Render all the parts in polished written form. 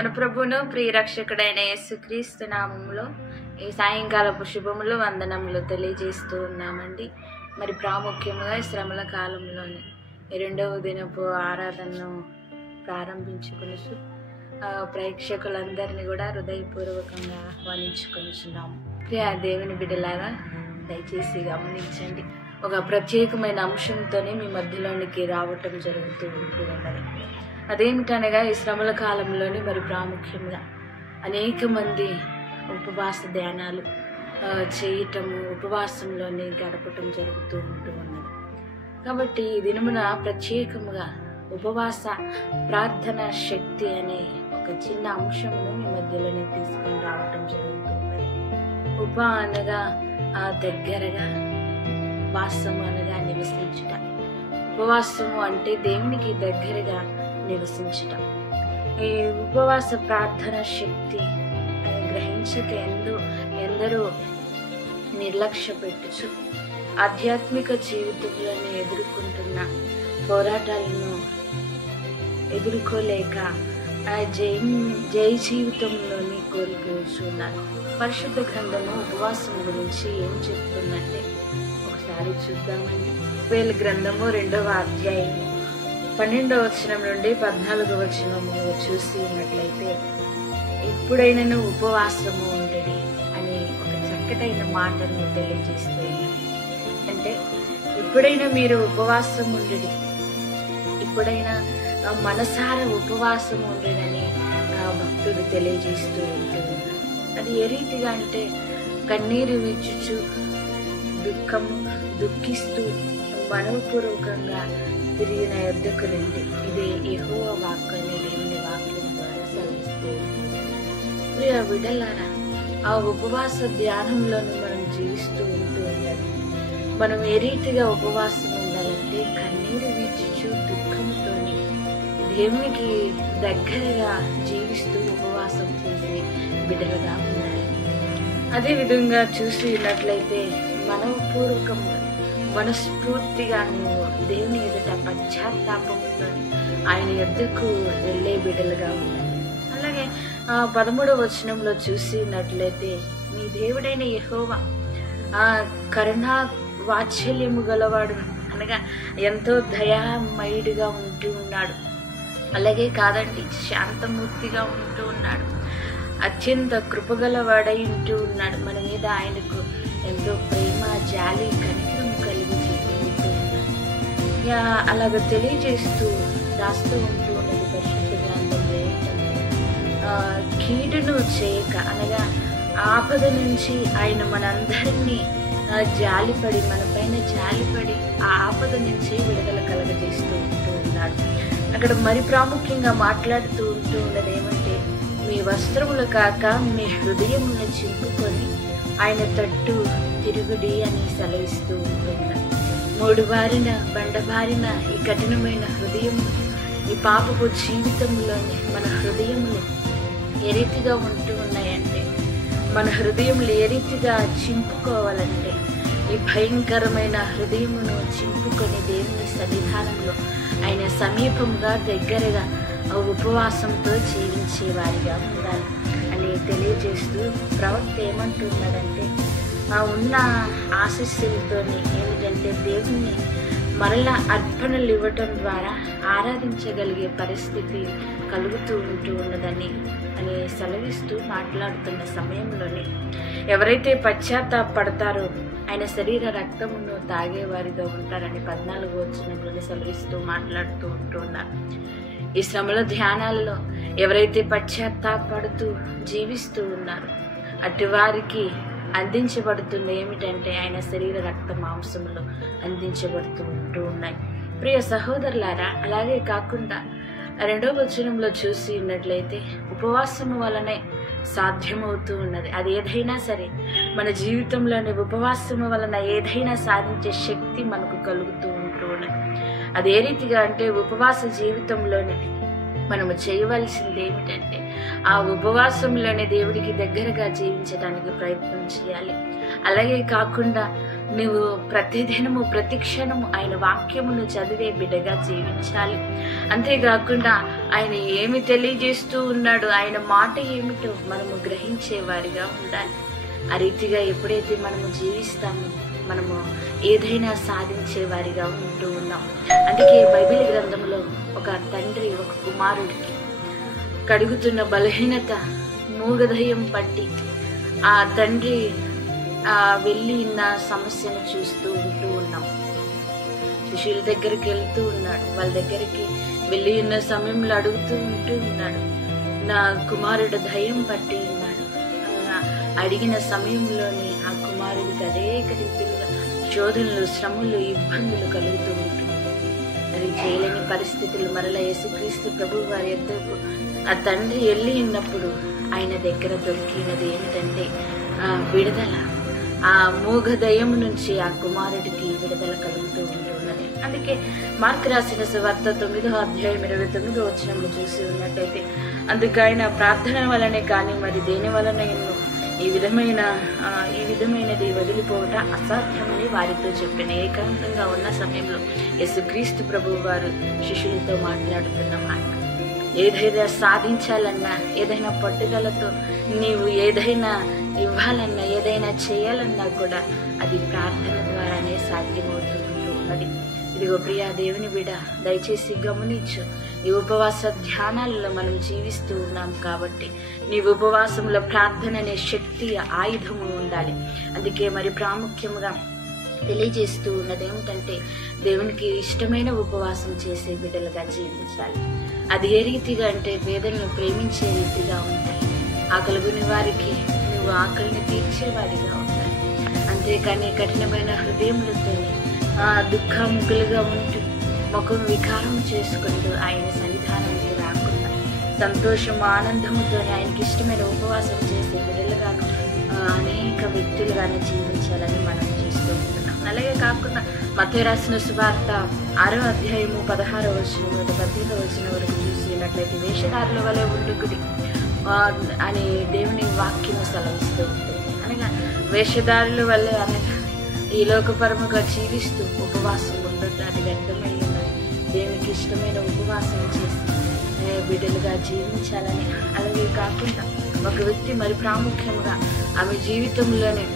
మన ప్రభువును ప్రియరక్షకుడైన యేసుక్రీస్తు నామములో ఈ సాయంకాలపు శుభములు వందనములు తెలియజేస్తూ ఉన్నామండి. మరి ప్రాముఖ్యంగా శ్రమల కాలంలోని రెండవ దినపు ఆరాధనను ప్రారంభించుకుని ప్రేక్షకులందరినీ కూడా హృదయపూర్వకంగా ఆహ్వానించుకొనిచున్నాము. ప్రియ దేవుని బిడ్డలారా, దయచేసి గమనించండి. ఒక ప్రత్యేకమైన అంశంతోనే మీ మధ్యలోనికి రావటం జరుగుతూ ఉన్నది. అదేమిటనగా ఈ శ్రమల కాలంలోనే మరి ప్రాముఖ్యంగా అనేక మంది ఉపవాస ధ్యానాలు చేయటము, ఉపవాసంలోనే గడపటం జరుగుతూ ఉన్నది. కాబట్టి ఈ దినమున ప్రత్యేకముగా ఉపవాస ప్రార్థన శక్తి అనే ఒక చిన్న అంశమును మీ మధ్యలోనే తీసుకొని రావటం జరుగుతూ ఉన్నది. ఉప అనగా దగ్గరగా, వాసము అనగా నివసించుట. ఉపవాసము అంటే దేవునికి దగ్గరగా నివసించుట. ఈ ఉపవాస ప్రార్థన శక్తి గ్రహించక ఎందరో నిర్లక్ష్య పెట్టుచు ఆధ్యాత్మిక జీవితంలోని ఎదుర్కొంటున్న పోరాటాలను ఎదుర్కోలేక జయ జీవితంలోని కోల్పోతున్నారు. పరిశుద్ధ గ్రంథము ఉపవాసం గురించి ఏం చెప్తుందంటే ఒకసారి చూద్దామండి. వేల గ్రంథము 2వ అధ్యాయము 12వ వచనం నుండి 14వ వచనము చూసి ఉన్నట్లయితే, ఇప్పుడైనను ఉపవాసము ఉండడి అని ఒక చక్కటైన మాటను తెలియజేస్తూ అంటే ఇప్పుడైనా మీరు ఉపవాసం ఉండడి, ఇప్పుడైనా మనసారా ఉపవాసం ఉండడని భక్తుడు తెలియజేస్తూ ఉంటుంది. అది ఏ రీతిగా అంటే కన్నీరు విచ్చుచు దుఃఖిస్తూ మనోపూర్వకంగా తిరిగిన యొద్దకు రండి. ఇదే యెహోవా వాక్కు అనే దేవుని వాక్యం ద్వారా సెలవిస్తూ ప్రియ బిడ్డలారా, ఆ ఉపవాస ధ్యానంలోనూ మనం జీవిస్తూ ఉండాలి. మనం ఏ రీతిగా ఉపవాసం ఉండాలంటే కన్నీరు విచ్చుచు దుఃఖంతోని దేవునికి దగ్గరగా జీవిస్తూ ఉపవాసం చేసే బిడ్డలుగా ఉండాలి. అదేవిధంగా చూసినట్లయితే మనపూర్వకంగా మనస్ఫూర్తిగా నువ్వు దేవుని ఎదుట పశ్చాత్తాపంతో ఆయన యొద్దకు వెళ్ళే బిడ్డలుగా ఉండాలి. అలాగే 13వ వచనంలో చూసినట్లయితే, మీ దేవుడైన యెహోవా కరుణా వాత్సల్యము గలవాడు అనగా ఎంతో దయామయుడిగా ఉంటూ ఉన్నాడు. అలాగే కాదండి, శాంతమూర్తిగా ఉంటూ ఉన్నాడు. అత్యంత కృపగలవాడై ఉంటూ ఉన్నాడు. మన మీద ఆయనకు ఎంతో ప్రేమ, జాలి, కనికరం కలిగి ఉంటూ ఉన్నాడు. అలాగ తెలియజేస్తూ రాస్తూ ఉంటూ ఉన్నది పరిశుద్ధ గ్రంథంలో ఏంటంటే, కీడును చేయక అనగా ఆపద నుంచి ఆయన మనందరినీ జాలిపడి, మన పైన జాలిపడి ఆ ఆపద నుంచి విడుదల కలగజేస్తూ ఉంటూ ఉన్నాడు. అక్కడ మరి ప్రాముఖ్యంగా మాట్లాడుతూ ఉంటూ ఉన్నది ఏమంటే, మీ వస్త్రములు కాక మీ హృదయములను చింపుకొని ఆయన తట్టు తిరుగుడి అని సెలవిస్తూ ఉంటున్నాడు. బండబారిన ఈ కఠినమైన హృదయము, ఈ పాపపు జీవితంలోని మన హృదయములు ఏ రీతిగా ఉంటూ ఉన్నాయంటే, మన హృదయములు ఏ రీతిగా చింపుకోవాలంటే, ఈ భయంకరమైన హృదయమును చింపుకొని దేవుని సన్నిధానంలో ఆయన సమీపంగా దగ్గరగా ఉపవాసంతో జీవించే వారిగా ఉండాలి అని తెలియజేస్తూ ప్రవక్త ఏమంటున్నాడంటే, ఉన్న ఆశీస్సులతోని ఏమిటంటే దేవుణ్ణి మరలా అర్పణలు ఇవ్వటం ద్వారా ఆరాధించగలిగే పరిస్థితి కలుగుతూ ఉంటూ ఉన్నదని అని సెలవిస్తూ మాట్లాడుతున్న సమయంలోనే ఎవరైతే పశ్చాత్తాపడతారో ఆయన శరీర రక్తమును తాగేవారిగా ఉంటారని 14వ వచనంలోనే సెలవిస్తూ మాట్లాడుతూ ఉంటున్నారు. ఈ శ్రమల ధ్యానాలలో ఎవరైతే పశ్చాత్తాపడుతూ జీవిస్తూ ఉన్నారో అటువారికి అందించబడుతుంది ఏమిటంటే ఆయన శరీర రక్త మాంసములు అందించబడుతూ ఉంటూ ఉన్నాయి. ప్రియ సహోదరులారా, అలాగే కాకుండా 2వ వచనంలో చూసి ఉన్నట్లయితే ఉపవాసము వలనే సాధ్యమవుతూ ఉన్నది. అది ఏదైనా సరే మన జీవితంలోని ఉపవాసము వలన ఏదైనా సాధించే శక్తి మనకు కలుగుతూ ఉంటూ ఉన్నది. అది ఏ రీతిగా అంటే ఉపవాస జీవితంలోని మనము చేయవలసింది ఏమిటంటే ఆ ఉపవాసంలోనే దేవుడికి దగ్గరగా జీవించడానికి ప్రయత్నం చేయాలి. అలాగే కాకుండా నువ్వు ప్రతిదినము ప్రతి క్షణము ఆయన వాక్యమును చదివే బిడ్డగా జీవించాలి. అంతేకాకుండా ఆయన ఏమి తెలియజేస్తూ ఉన్నాడు, ఆయన మాట ఏమిటో మనము గ్రహించేవారిగా ఉండాలి. ఆ రీతిగా ఎప్పుడైతే మనము జీవిస్తామో మనము ఏదైనా సాధించే వారిగా ఉంటూ ఉన్నాం. అందుకే బైబిల్ గ్రంథంలో ఒక తండ్రి ఒక కుమారుడికి కడుగుతున్న బలహీనత, మూగదయం పట్టి ఆ తండ్రి వెళ్ళి ఉన్న సమస్యను చూస్తూ ఉంటూ ఉన్నాం. శిష్యుల దగ్గరికి వెళ్తూ ఉన్నాడు. వాళ్ళ దగ్గరికి వెళ్ళి ఉన్న సమయంలో అడుగుతూ ఉంటూ ఉన్నాడు, నా కుమారుడు దయ్యం పట్టి ఉన్నాడు. అడిగిన సమయంలోనే ఆ కుమారుడికి అనేక రీతిలుగా శోధనలు, శ్రమలు, ఇబ్బందులు కలుగుతూ ఉంటుంది. అది చేయలేని పరిస్థితులు మరలా యేసుక్రీస్తు ప్రభు వారి యొద్దకు ఆ తండ్రి వెళ్ళి ఉన్నప్పుడు ఆయన దగ్గర దొరికినది ఏమిటంటే విడుదల. ఆ మూగ దయ్యం నుంచి ఆ కుమారుడికి విడుదల కలుగుతూ ఉంటున్నది. అందుకే మార్కు రాసిన సువార్త 9వ అధ్యాయం 29వ వచనంలో చూసి ఉన్నట్టయితే, అందుకైన ప్రార్థన వలనే కానీ మరి దేని వలన ఈ విధమైనది వదిలిపోవట అసాధ్యమని వారితో చెప్పిన. ఏకాంతంగా ఉన్న సమయంలో యేసుక్రీస్తు ప్రభువు వారు శిష్యులతో మాట్లాడుతున్న మాట, ఏదైనా సాధించాలన్నా, ఏదైనా పట్టుదలతో నీవు ఏదైనా ఇవ్వాలన్నా, ఏదైనా చేయాలన్నా కూడా అది ప్రార్థన ద్వారానే సాధ్యమవుతూ ఉన్నది. ఇదిగో ప్రియా దేవుని బిడ్డ, దయచేసి గమనించు. ఈ ఉపవాస ధ్యానాలలో మనం జీవిస్తూ ఉన్నాం కాబట్టి నీ ఉపవాసంలో ప్రార్థన అనే శక్తి ఆయుధము ఉండాలి. అందుకే మరి ప్రాముఖ్యంగా తెలియజేస్తూ ఉన్నది ఏమిటంటే, దేవునికి ఇష్టమైన ఉపవాసం చేసే బిడ్డలుగా జీవించాలి. అది ఏ రీతిగా అంటే పేదలను ప్రేమించే రీతిగా ఉండాలి. ఆకలిగొని వారికి నువ్వు ఆకలిని తీర్చేవాడిగా ఉండాలి. అంతేకాని కఠినమైన హృదయములతో దుఃఖముఖులుగా ఉంటూ ముఖం వికారం చేసుకుంటూ ఆయన సన్నిధానానికి రాకుండా సంతోషం ఆనందముతో ఆయనకి ఇష్టమైన ఉపవాసం చేసే బిడ్డలుగా అనేక వ్యక్తులుగానే జీవించాలని మనం చేస్తూ ఉంటున్నాం. అలాగే కాకుండా మత్తయి రాసిన సువార్త 6వ అధ్యాయము 16వ వచనం నుండి 18వ వచనం వరకు చూసినట్లయితే, వేషధారుల వలె ఉండుకుడి అని దేవుని వాక్యము సెలవిస్తూ ఉంటుంది. అనగా వేషధారుల వల్లే అనగా ఈ లోకపరముగా జీవిస్తూ ఉపవాసం ఉండొద్దు, అది వ్యర్థమై ఉన్నది. దేవునికి ఇష్టమైన ఉపవాసం చేసి బిడ్డలుగా జీవించాలని. అలాగే కాకుండా ఒక వ్యక్తి మరి ప్రాముఖ్యంగా ఆమె జీవితంలోనే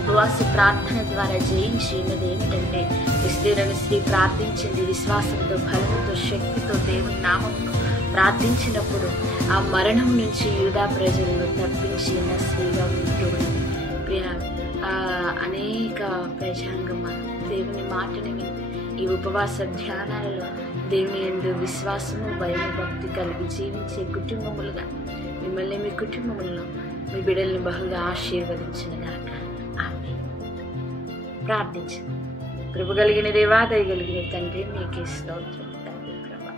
ఉపవాస ప్రార్థన ద్వారా జయించి ఉన్నది ఏమిటంటే, ఎస్తేరని స్త్రీ ప్రార్థించింది విశ్వాసంతో, బలంతో, శక్తితో దేవుని నామమును ప్రార్థించినప్పుడు ఆ మరణం నుంచి యూదా ప్రజలను తప్పించిన స్త్రీగా ఉంటూ ఉన్నది. అనేక ప్రజాంగమ దేవుని మాటని విని ఈ ఉపవాస ధ్యానాలలో దేవుని యందు విశ్వాసము, భయము, భక్తి కలిగి జీవించే కుటుంబములుగా మిమ్మల్ని, మీ కుటుంబములను, మీ బిడ్డలను బహుగా ఆశీర్వదించునుగాక. ఆమేన్. ప్రార్థించండి. కృప కలిగిన దేవా, దయగలిగిన తండ్రి, మీకే స్తోత్రం తండ్రి. ప్రభా,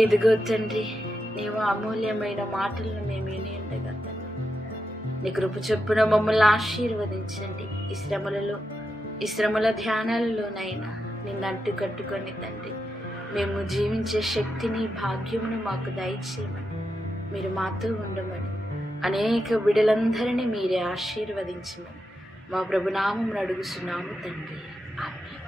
ఇదిగో తండ్రి, నీవు అమూల్యమైన మాటలను మేము విని ఉండగా తండ్రి, నీ కృప చొప్పున మమ్మల్ని ఆశీర్వదించండి. ఈ శ్రమల ధ్యానాలలోనైనా నిన్ను అంటు కట్టుకొని తండ్రి మేము జీవించే శక్తిని, భాగ్యమును మాకు దయచేయమని, మీరు మాతో ఉండమని, అనేక బిడ్డలందరినీ మీరే ఆశీర్వదించమని మా ప్రభునామమును అడుగుచున్నాము తండ్రి. ఆమేన్.